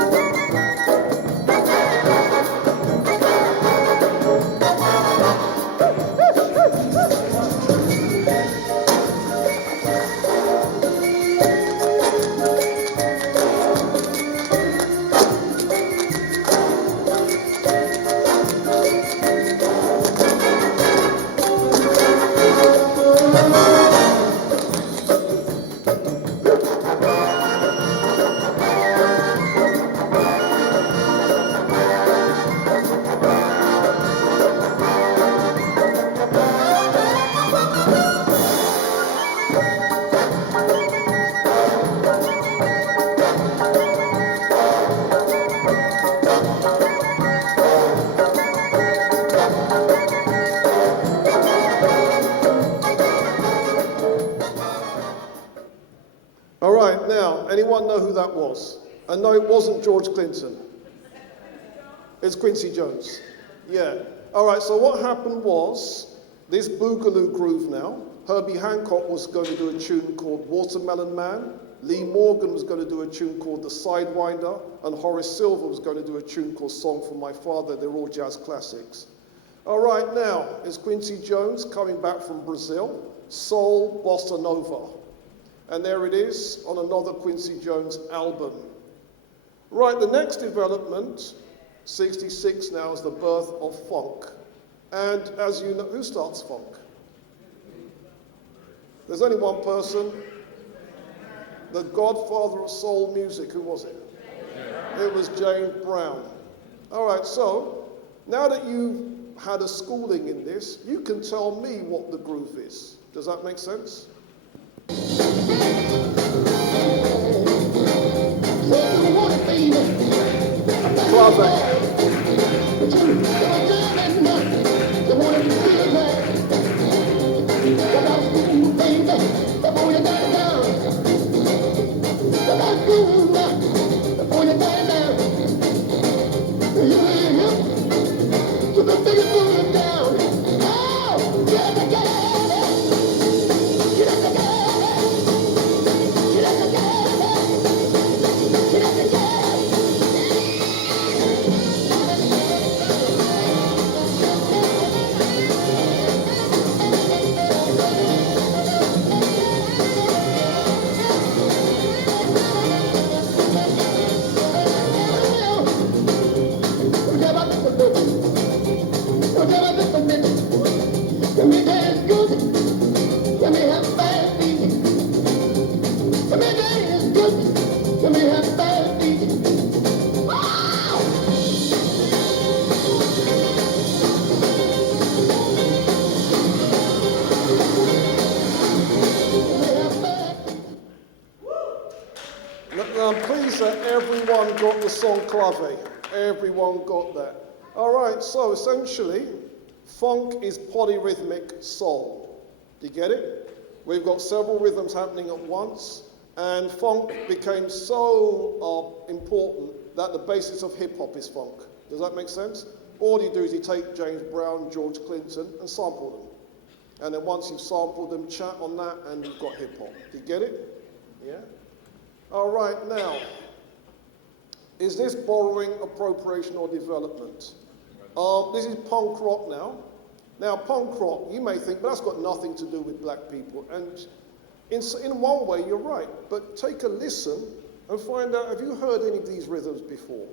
All right, now, anyone know who that was? And no, it wasn't George Clinton. It's Quincy Jones. Yeah. All right, so what happened was, this Boogaloo groove now, Herbie Hancock was going to do a tune called Watermelon Man, Lee Morgan was going to do a tune called The Sidewinder, and Horace Silver was going to do a tune called Song for My Father. They're all jazz classics. All right, now, it's Quincy Jones coming back from Brazil, soul, bossa nova. And there it is on another Quincy Jones album. Right, the next development, 66 now, is the birth of funk. And as you know, who starts funk? There's only one person. The godfather of soul music, who was it? It was James Brown. All right, so now that you've had a schooling in this, you can tell me what the groove is. Does that make sense? Now, I'm pleased that everyone got the song clave. Everyone got that. All right, so essentially, funk is polyrhythmic soul. Do you get it? We've got several rhythms happening at once, and funk became so important that the basis of hip-hop is funk. Does that make sense? All you do is you take James Brown, George Clinton, and sample them. And then once you've sampled them, chat on that, and you've got hip-hop. Do you get it? Yeah? All right, now, is this borrowing, appropriation, or development? This is punk rock now. Now, punk rock, you may think, but that's got nothing to do with black people. And in one way, you're right. But take a listen and find out, have you heard any of these rhythms before?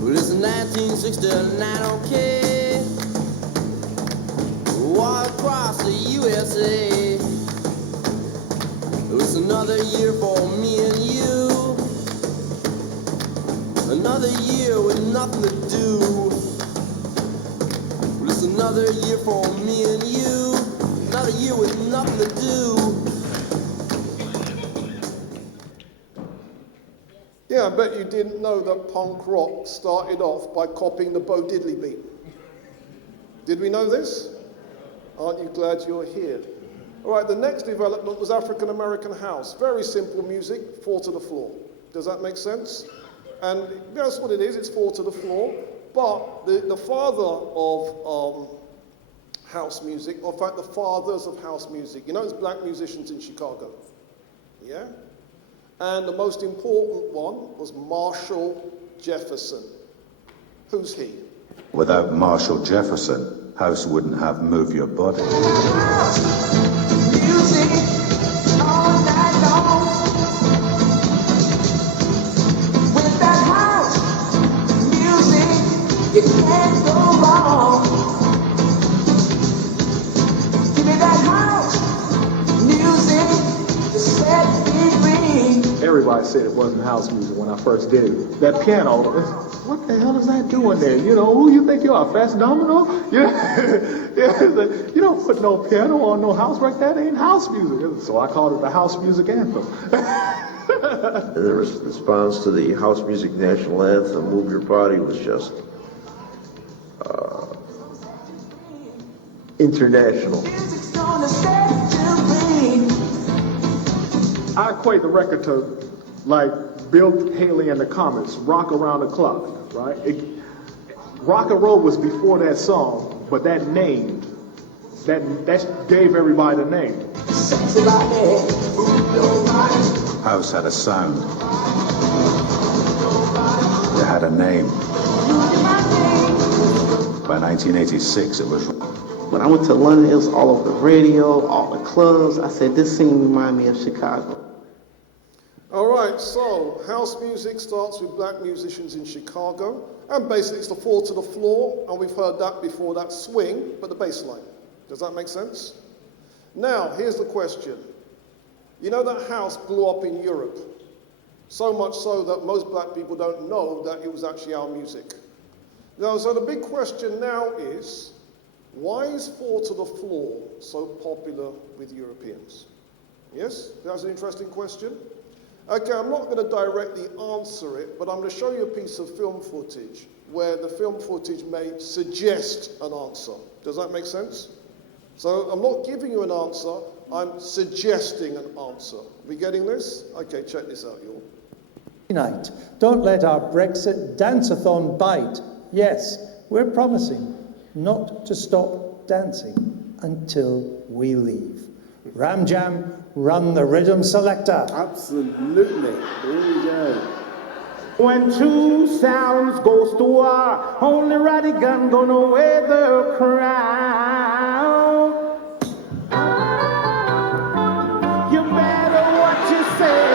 Well, it's 1969, okay. Walk across the USA. It was another year for me and you. Another year with nothing to do. Well, it's another year for me and you. Another year with nothing to do. Yeah, I bet you didn't know that punk rock started off by copying the Bo Diddley beat. Did we know this? Aren't you glad you're here? All right, the next development was African American house. Very simple music, 4 to the floor. Does that make sense? And that's what it is, it's 4 to the floor. But the father of house music, or in fact the fathers of house music, you know, it's black musicians in Chicago. Yeah? And the most important one was Marshall Jefferson. Who's he? Without Marshall Jefferson, house wouldn't have Move Your Body. Music all night long. With that house music, you can't go wrong. Give me that house music to set me free. Everybody said it wasn't house music when I first did it. That piano, what the hell is that doing there? You know, who you think you are, Fats Domino? You don't put no piano on no house right there. That ain't house music. So I called it the house music anthem. And the response to the house music national anthem, Move Your Body, was just international. I equate the record to like Bill Haley and the Comets, Rock Around the Clock, right? Rock and roll was before that song, but that name, that gave everybody the name. House had a sound. It had a name. By 1986, it was... When I went to London, it was all over the radio, all the clubs. I said, this scene reminds me of Chicago. All right, so house music starts with black musicians in Chicago, and basically it's the fall to the floor, and we've heard that before, that swing, but the bass line. Does that make sense? Now, here's the question. You know that house blew up in Europe, so much so that most black people don't know that it was actually our music. Now, so the big question now is, why is fall to the floor so popular with Europeans? Yes, that's an interesting question. Okay, I'm not going to directly answer it, but I'm going to show you a piece of film footage where the film footage may suggest an answer. Does that make sense? So I'm not giving you an answer, I'm suggesting an answer. Are we getting this? Okay, check this out, y'all. Night. Don't let our Brexit dance-a-thon bite. Yes, we're promising not to stop dancing until we leave. Ram Jam, run the rhythm selector. Absolutely. Here we go. When two sounds goes to war, only Radigan gonna wear the crown. You better watch yourself.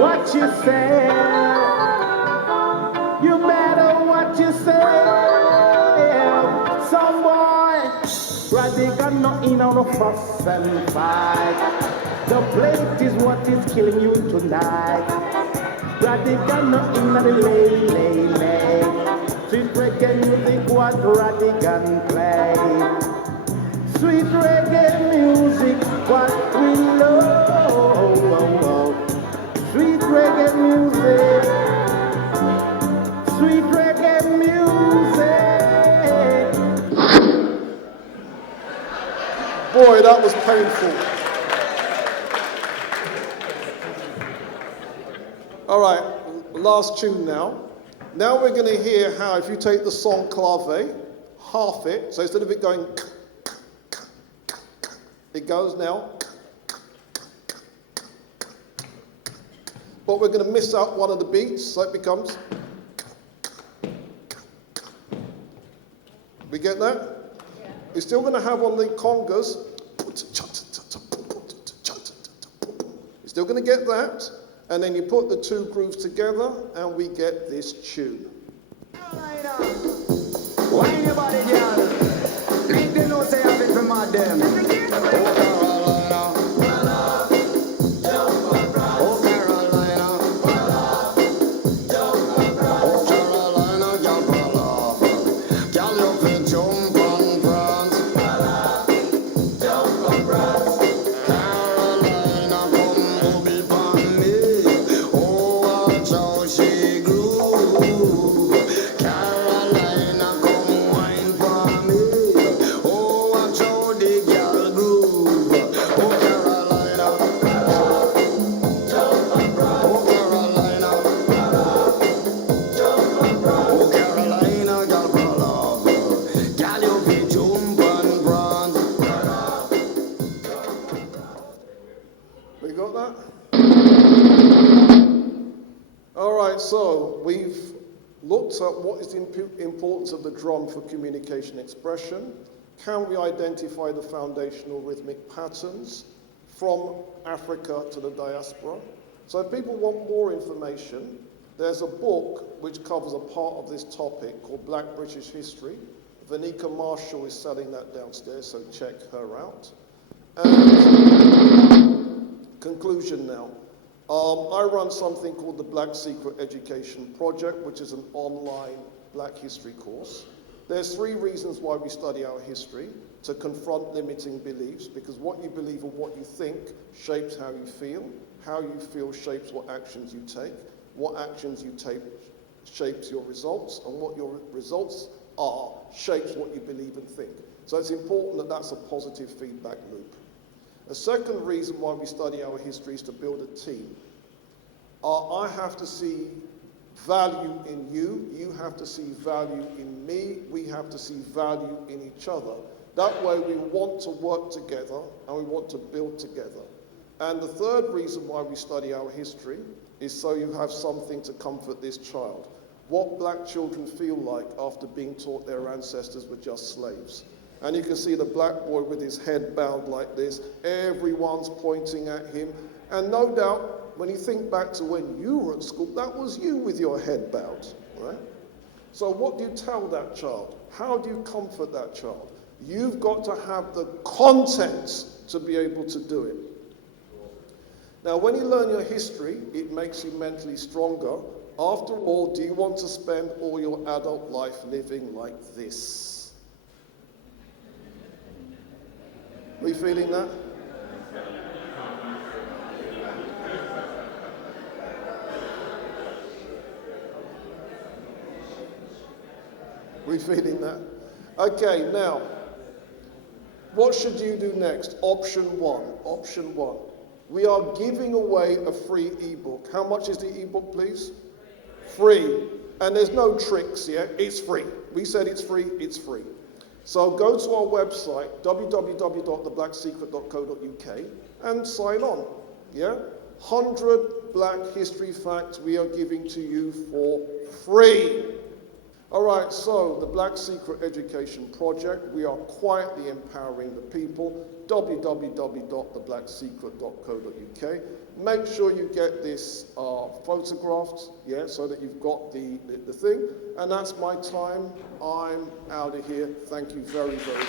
Watch yourself. You better watch yourself. Some boy, Radigan not in on a fuss and fight. The plate is what is killing you tonight. Radigan not in the lay. Sweet reggae music what Radigan play. Sweet reggae music what we love. Sweet reggae music. Sweet reggae music. Boy, that was painful. All right, last tune now. Now we're going to hear how if you take the song clave, half it, so instead of it going, it goes now. But we're going to miss out one of the beats, so it becomes. We get that? Yeah. You're still going to have on the congas. You're still going to get that. And then you put the two grooves together, and we get this tune. Why anybody, girl? Make them know say I've been from my them. So we've looked at what is the importance of the drum for communication expression. Can we identify the foundational rhythmic patterns from Africa to the diaspora? So if people want more information, there's a book which covers a part of this topic called Black British History. Vanika Marshall is selling that downstairs, so check her out. And conclusion now. I run something called the Black Secret Education Project, which is an online Black history course. There's 3 reasons why we study our history: to confront limiting beliefs, because what you believe and what you think shapes how you feel shapes what actions you take you take shapes your results, and what your results are shapes what you believe and think. So it's important that that's a positive feedback loop. A second reason why we study our history is to build a team. I have to see value in you, you have to see value in me, we have to see value in each other. That way we want to work together and we want to build together. And the third reason why we study our history is so you have something to comfort this child. What black children feel like after being taught their ancestors were just slaves. And you can see the black boy with his head bowed like this. Everyone's pointing at him. And no doubt, when you think back to when you were at school, that was you with your head bowed, right? So what do you tell that child? How do you comfort that child? You've got to have the content to be able to do it. Now, when you learn your history, it makes you mentally stronger. After all, do you want to spend all your adult life living like this? Are you feeling that? Are you feeling that? Okay, now, what should you do next? Option one. Option one. We are giving away a free ebook. How much is the ebook, please? Free. And there's no tricks, yeah? It's free. We said it's free, it's free. So go to our website, www.theblacksecret.co.uk, and sign on, yeah? 100 Black History Facts we are giving to you for free. All right, so the Black Secret Education Project, we are quietly empowering the people, www.theblacksecret.co.uk. Make sure you get this photographed, yeah, so that you've got the thing. And that's my time. I'm out of here. Thank you very, very much.